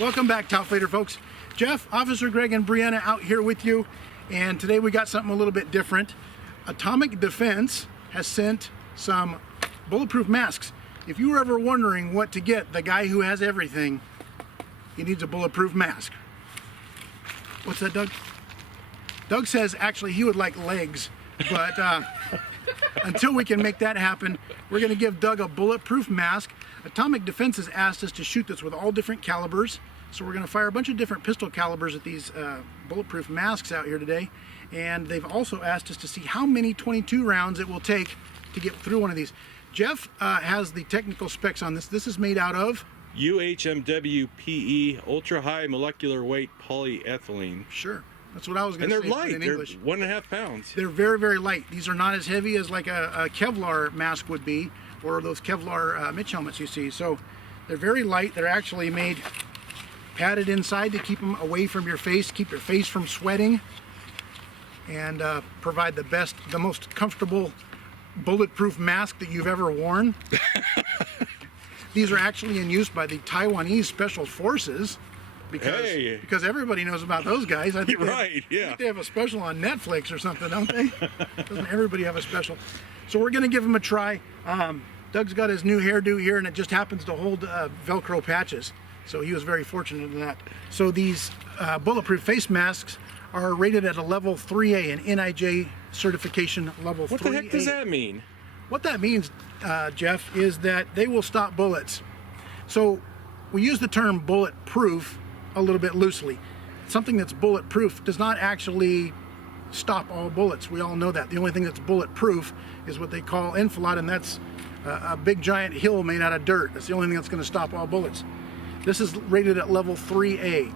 Welcome back, Tailfighter folks. Jeff, Officer Greg, and Brianna out here with you, and today we got something a little bit different. Atomic Defense has sent some bulletproof masks. If you were ever wondering what to get the guy who has everything, he needs a bulletproof mask. What's that, Doug? Doug says actually he would like legs, but until we can make that happen, we're going to give Doug a bulletproof mask. Atomic Defense has asked us to shoot this with all different calibers, so we're going to fire a bunch of different pistol calibers at these bulletproof masks out here today, and they've also asked us to see how many 22 rounds it will take to get through one of these. Jeff has the technical specs on this. This is made out of UHMWPE, ultra high molecular weight polyethylene. Sure, that's what I was going to say. And they're light. In English. They're 1.5 pounds. They're very, very light. These are not as heavy as like a Kevlar mask would be, or those Kevlar Mitch helmets you see. So they're very light. They're actually made padded inside to keep them away from your face, keep your face from sweating, and provide the most comfortable bulletproof mask that you've ever worn. These are actually in use by the Taiwanese Special Forces because everybody knows about those guys. I think I think they have a special on Netflix or something, don't they? Doesn't everybody have a special? So we're going to give them a try. Doug's got his new hairdo here, and it just happens to hold Velcro patches. So he was very fortunate in that. So these bulletproof face masks are rated at a level 3A, an NIJ certification level 3A. What the heck does that mean? What that means, Jeff, is that they will stop bullets. So we use the term bulletproof a little bit loosely. Something that's bulletproof does not actually stop all bullets. We all know that. The only thing that's bulletproof is what they call enfilade, and that's a big giant hill made out of dirt. That's the only thing that's going to stop all bullets. This is rated at level 3A.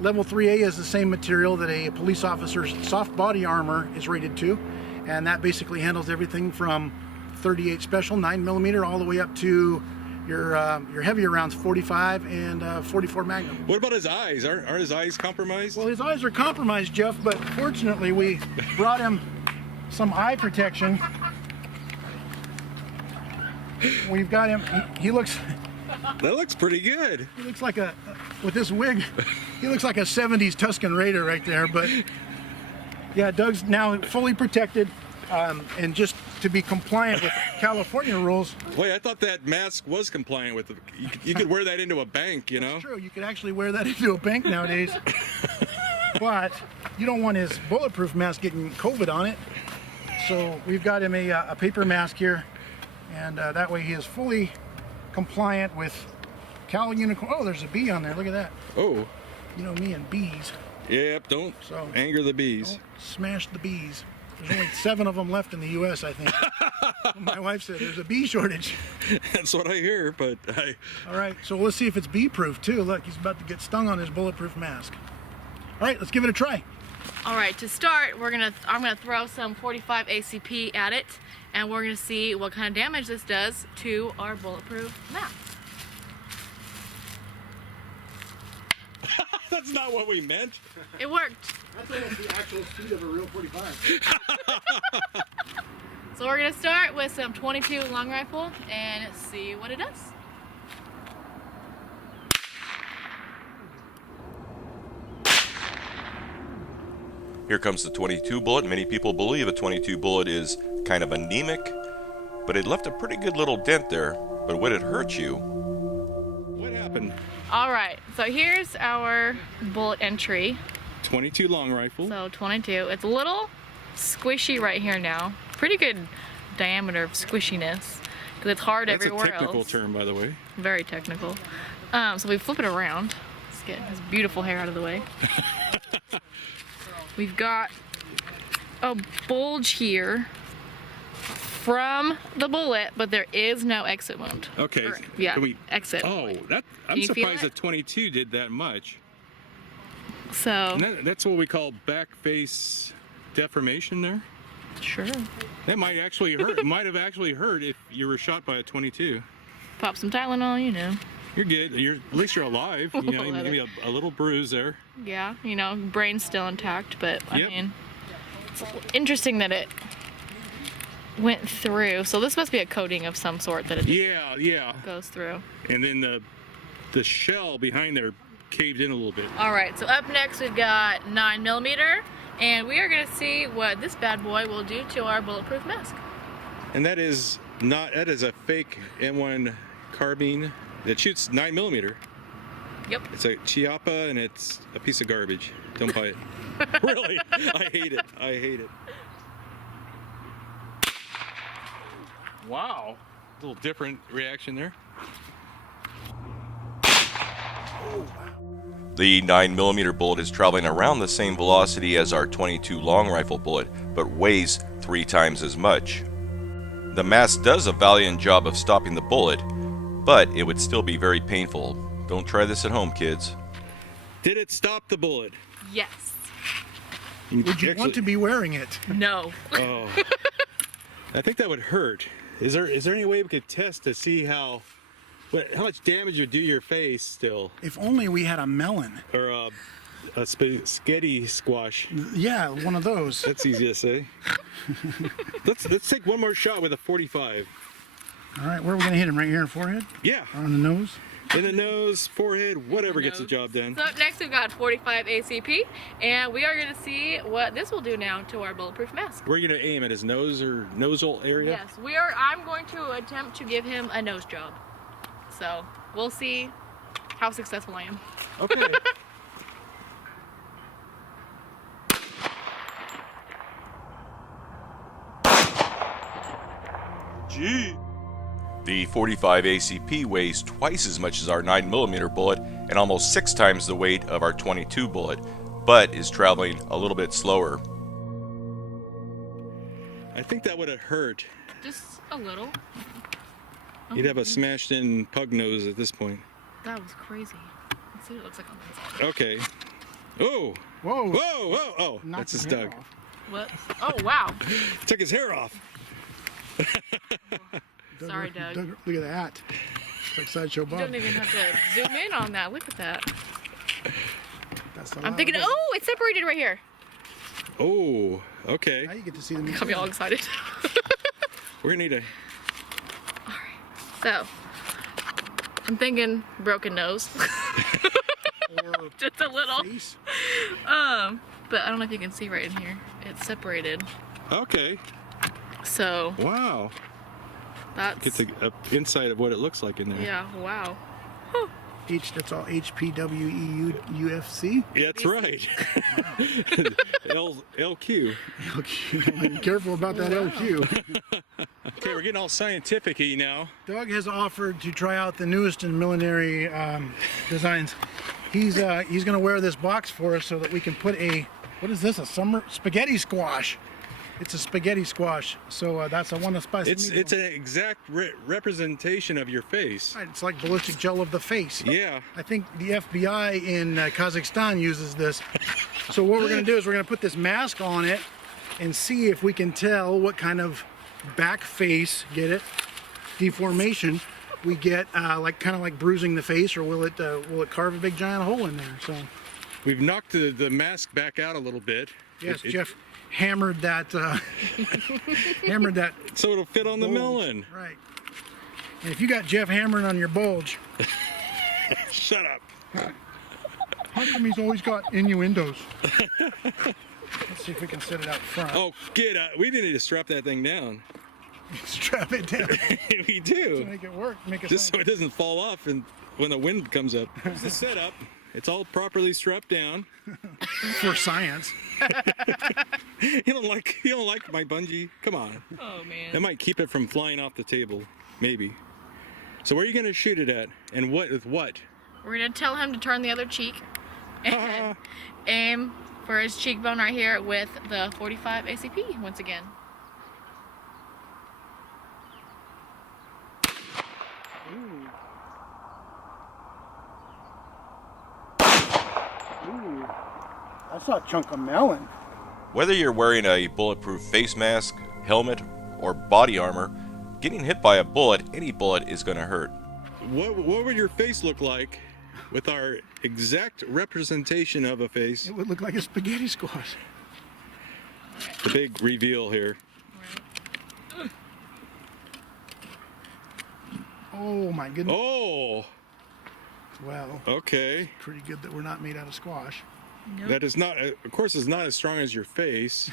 Level 3A is the same material that a police officer's soft body armor is rated to, and that basically handles everything from 38 special 9mm all the way up to your heavier rounds, 45 and 44 Magnum. What about his eyes? Are his eyes compromised? Well, his eyes are compromised, Jeff, but fortunately we brought him some eye protection. We've got him, he looks... That looks pretty good. He looks like with this wig, he looks like a 70s Tuscan Raider right there, but yeah, Doug's now fully protected, and just to be compliant with California rules. Wait, I thought that mask was compliant with you could wear that into a bank, you know? That's true, you could actually wear that into a bank nowadays, but you don't want his bulletproof mask getting COVID on it, so we've got him a paper mask here, and that way he is fully compliant with Cal Unicorn. Oh, there's a bee on there. Look at that. Oh. You know me and bees. Yep, don't anger the bees. Don't smash the bees. There's only 7 of them left in the U.S., I think. My wife said there's a bee shortage. That's what I hear, but All right, so let's see if it's bee-proof, too. Look, he's about to get stung on his bulletproof mask. All right, let's give it a try. All right, to start, I'm gonna throw some 45 ACP at it, and we're gonna see what kind of damage this does to our bulletproof mask. That's not what we meant. It worked. That's almost the actual speed of a real 45. So we're gonna start with some 22 long rifle and see what it does. Here comes the 22 bullet. Many people believe a 22 bullet is kind of anemic, but it left a pretty good little dent there. But would it hurt you? What happened? All right, so here's our bullet entry. 22 long rifle. So 22. It's a little squishy right here now. Pretty good diameter of squishiness because it's hard everywhere else. That's a technical term, by the way. Very technical. So we flip it around. Let's get his beautiful hair out of the way. We've got a bulge here from the bullet, but there is no exit wound. Okay. Yeah, exit. Oh, I'm surprised that 22 did that much. So that's what we call back face deformation there? Sure. That might actually hurt. It might have actually hurt if you were shot by a 22. Pop some Tylenol, you know. You're good. At least you're alive. You know, maybe a little bruise there. Yeah, you know, brain's still intact, but I mean, it's interesting that it went through. So this must be a coating of some sort that it yeah goes through. And then the shell behind there caved in a little bit. All right, so up next we've got 9mm, and we are gonna see what this bad boy will do to our bulletproof mask. And that is a fake M1 carbine that shoots 9mm. Yep. It's a Chiappa and it's a piece of garbage. Don't buy it. Really, I hate it. I hate it. Wow, a little different reaction there. The 9mm bullet is traveling around the same velocity as our 22 long rifle bullet, but weighs 3 times as much. The mask does a valiant job of stopping the bullet, but it would still be very painful. Don't try this at home, kids. Did it stop the bullet? Yes. Would you want to be wearing it? No. Oh, I think that would hurt. Is there any way we could test to see how much damage would do your face still? If only we had a melon. Or a spaghetti squash. Yeah, one of those. That's easy to say. Let's take one more shot with a 45. All right, where are we gonna hit him? Right here in the forehead? Yeah. On the nose? In the nose, forehead, whatever gets the job done. So up next we've got 45 ACP, and we are gonna see what this will do now to our bulletproof mask. We're gonna aim at his nose or nosal area? Yes, I'm going to attempt to give him a nose job. So we'll see how successful I am. Okay. Gee. The 45 ACP weighs twice as much as our 9mm bullet and almost 6 times the weight of our 22 bullet, but is traveling a little bit slower. I think that would have hurt. Just a little. You'd have a smashed in pug nose at this point. That was crazy. Let's see what it looks like on the inside. Okay. Oh. Whoa. Whoa, whoa, oh. Knocked That's his his hair dog. off. What? Oh, wow. Took his hair off. Sorry, Doug. Look at that. It's like Sideshow You Bob. don't even have to zoom in on that. Look at that. That's a I'm lot thinking, of- oh, it's separated right here. Oh, okay. Now you get to see them. I'll be all excited. We're gonna need a... So, I'm thinking broken nose. Or Just a little. face. But I don't know if you can see right in here. It's separated. Okay. So, Wow. that's... Get the inside of what it looks like in there. Yeah, wow. That's all HPWE UFC. Yeah, that's right. LQ. LQ. Careful about that LQ. Okay, we're getting all scientific-y now. Doug has offered to try out the newest in millinery designs. He's going to wear this box for us so that we can put what is this? A summer spaghetti squash. It's a spaghetti squash. So that's a one of spice. It's an exact representation of your face. Right, it's like ballistic gel of the face. Yeah. I think the FBI in Kazakhstan uses this. So what we're going to do is we're going to put this mask on it and see if we can tell what kind of back face, get it, deformation we get, kind of like bruising the face, or will it carve a big giant hole in there? So We've knocked the mask back out a little bit. yes, Jeff hammered that hammered that. So it'll fit on the bulge. melon. Right. And if you got Jeff hammering on your bulge, Shut up. how come he's always got innuendos? Let's see if we can set it out front. Oh, get out. We need to strap that thing down. Strap it down We to do. make it work. Make it Just so sound- it doesn't fall off and when the wind comes up. Here's the setup. It's all properly strapped down. for science. You don't like my bungee? Come on. Oh, That man. might keep it from flying off the table. Maybe. So where are you going to shoot it at? And with what? We're going to tell him to turn the other cheek and aim for his cheekbone right here with the 45 ACP once again. Ooh. Ooh. I saw a chunk of melon. Whether you're wearing a bulletproof face mask, helmet, or body armor, getting hit by a bullet, any bullet, is going to hurt. What would your face look like with our exact representation of a face? It would look like a spaghetti squash. The big reveal here. Oh my goodness. Oh! Well, Okay. pretty good that we're not made out of squash. Nope. That is not, of course, it's not as strong as your face.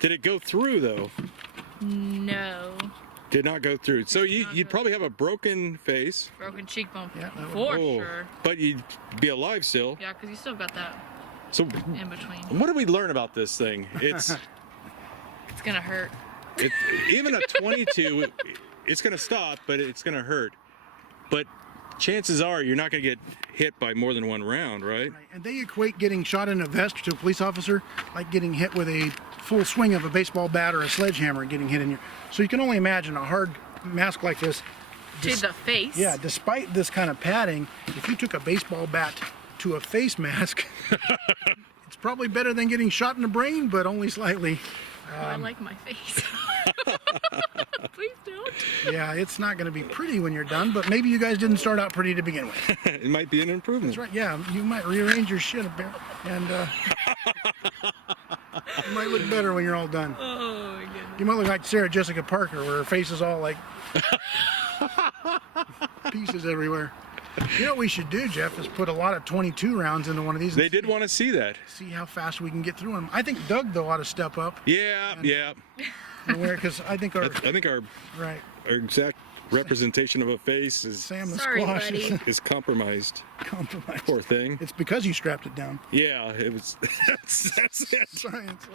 Did it go through though? No. Did not go through. So not you'd go probably have a broken face. Broken cheekbone. Yeah, that would- For Oh, sure. but you'd be alive still. Yeah, because you still got that So in between. what did we learn about this thing? It's gonna hurt. Even a 22, it's going to stop, but it's going to hurt. But chances are you're not going to get hit by more than one round, right? Right. And they equate getting shot in a vest to a police officer like getting hit with a full swing of a baseball bat or a sledgehammer getting hit in your. So you can only imagine a hard mask like this. To the face. Yeah, despite this kind of padding, if you took a baseball bat to a face mask, it's probably better than getting shot in the brain, but only slightly. I like my face. Please don't. Yeah, it's not going to be pretty when you're done, but maybe you guys didn't start out pretty to begin with. It might be an improvement. That's right. Yeah, you might rearrange your shit a bit, and you might look better when you're all done. Oh my goodness. You might look like Sarah Jessica Parker, where her face is all like pieces everywhere. You know what we should do, Jeff, is put a lot of 22 rounds into one of these. They did want to see that. See how fast we can get through them. I think Doug, though, ought to step up. Yeah. Because I think our I think our right exact representation of a face is Sam the Sorry, squash buddy. is compromised. compromised. Poor thing. It's because you strapped it down. Yeah, it was. That's it. Science.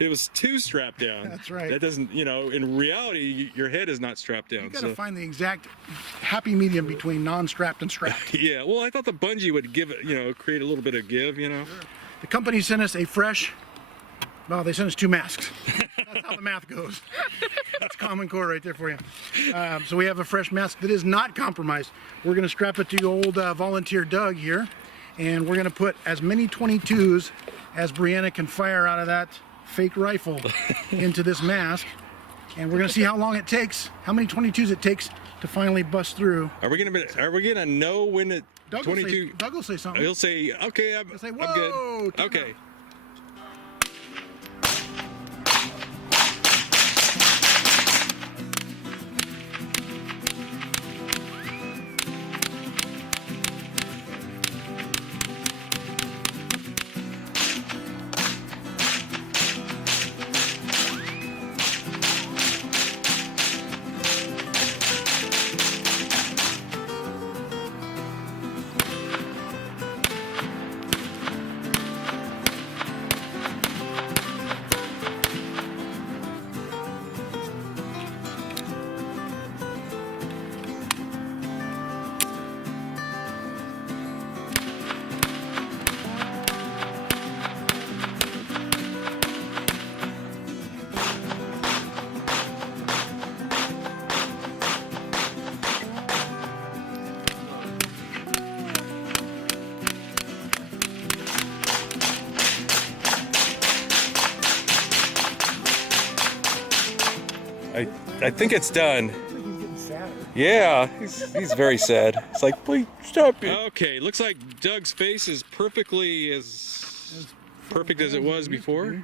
It was too strapped down. That's right. That doesn't, in reality, your head is not strapped down. You got to So, find the exact happy medium between non-strapped and strapped. yeah. Well, I thought the bungee would give it, create a little bit of give. The company sent us well, they sent us 2 masks. That's how the math goes. That's Common Core right there for you. So we have a fresh mask that is not compromised. We're going to strap it to old volunteer Doug here, and we're going to put as many 22s as Brianna can fire out of that fake rifle into this mask, and we're going to see how long it takes, how many 22s it takes to finally bust through. Are we gonna know when it? Doug 22. Will say something. He'll say, okay, I'm say, I'm "Whoa, good. turn Okay. I think it's done. He's getting sadder. Yeah, he's very sad. It's like, please stop it. Okay, looks like Doug's face is perfectly as perfect as it was before.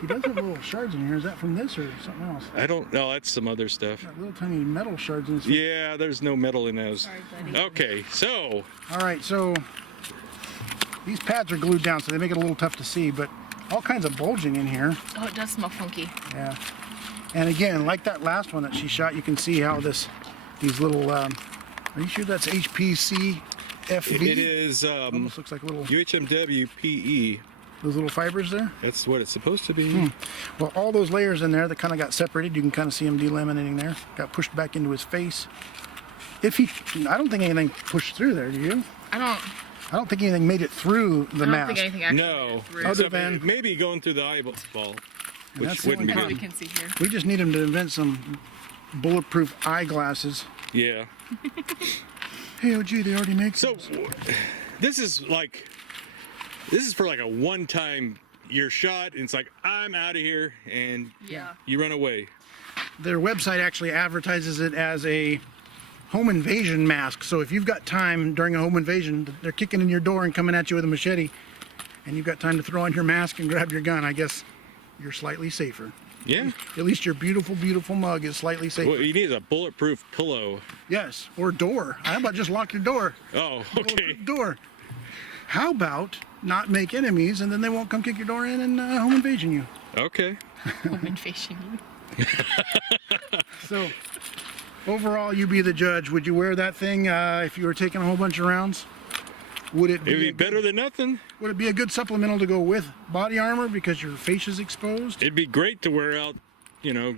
He does have little shards in here. Is that from this or something else? I don't know. That's some other stuff. Got little tiny metal shards in his face. Yeah, there's no metal in those. Sorry, buddy. Okay, so All right, so these pads are glued down, so they make it a little tough to see, but all kinds of bulging in here. Oh, it does smell funky. Yeah. And again, like that last one that she shot, you can see how these little, are you sure that's HPC FV? it is Almost looks like little, UHMWPE. those little fibers there. That's what it's supposed to be. Well, all those layers in there that kind of got separated, you can kind of see him delaminating there. Got pushed back into his face. I don't think anything pushed through there, do you? I don't think anything made it through the don't mask. think anything actually No, went through. Other except than- maybe going through the eyeball, And that's which the wouldn't be only As we good. can see here. We just need him to invent some bulletproof eyeglasses. Yeah. Hey, oh gee, they already make So those. this is for like a one-time. You're shot, and it's like, I'm out of here, and Yeah. you run away. Their website actually advertises it as a home invasion mask. So if you've got time during a home invasion, they're kicking in your door and coming at you with a machete, and you've got time to throw on your mask and grab your gun, I guess you're slightly safer. Yeah. At least your beautiful, beautiful mug is slightly safer. What you need is a bulletproof pillow. Yes, or door. How about just lock your door? Oh, okay. Bulletproof door. How about not make enemies, and then they won't come kick your door in and home invasion you? Okay. Home invasion. So, overall, you be the judge. Would you wear that thing if you were taking a whole bunch of rounds? Would it It'd be better than nothing. Would it be a good supplemental to go with body armor because your face is exposed? It'd be great to wear out, you know,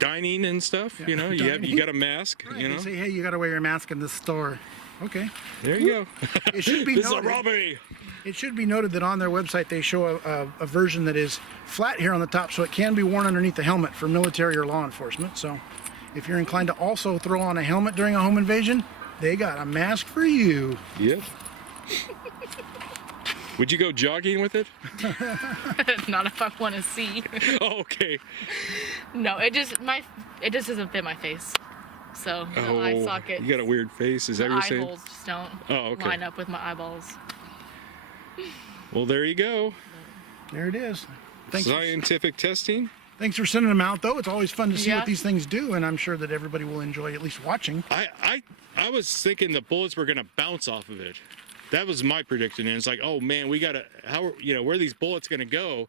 dining and stuff. You know, you got a mask. Right, You they know. say, hey, you got to wear your mask in this store. Okay. There you go. It should be This is a noted. robbery. It should be noted that on their website they show a version that is flat here on the top, so it can be worn underneath the helmet for military or law enforcement. So, if you're inclined to also throw on a helmet during a home invasion, they got a mask for you. Yep. Would you go jogging with it? Not if I want to see. Oh, okay. No, it just doesn't fit my face. So the eye socket, You got a weird face. Is that the what eye you're saying? holes just don't Oh, okay. line up with my eyeballs. Well, there you go. There it is. Scientific testing. Thanks for sending them out, though. It's always fun to see Yeah. what these things do, and I'm sure that everybody will enjoy at least watching. I was thinking the bullets were gonna bounce off of it. That was my prediction, and it's like, oh man, we gotta where are these bullets gonna go?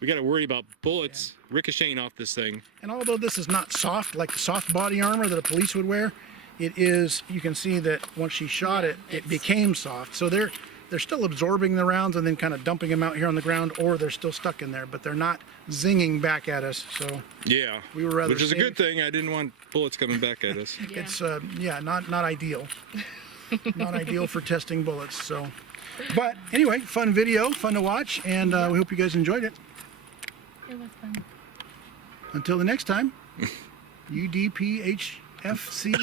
We gotta worry about bullets ricocheting off this thing. And although this is not soft, like the soft body armor that a police would wear, it is, you can see that once she shot it, it became soft. So they're still absorbing the rounds and then kind of dumping them out here on the ground, or they're still stuck in there, but they're not zinging back at us. So Yeah. We were rather which is a safe. good thing. I didn't want bullets coming back at us. Yeah. it's, not ideal. Not ideal for testing bullets. So, but anyway, fun video, fun to watch, and we hope you guys enjoyed it. It was fun. Until the next time, UDPHFC.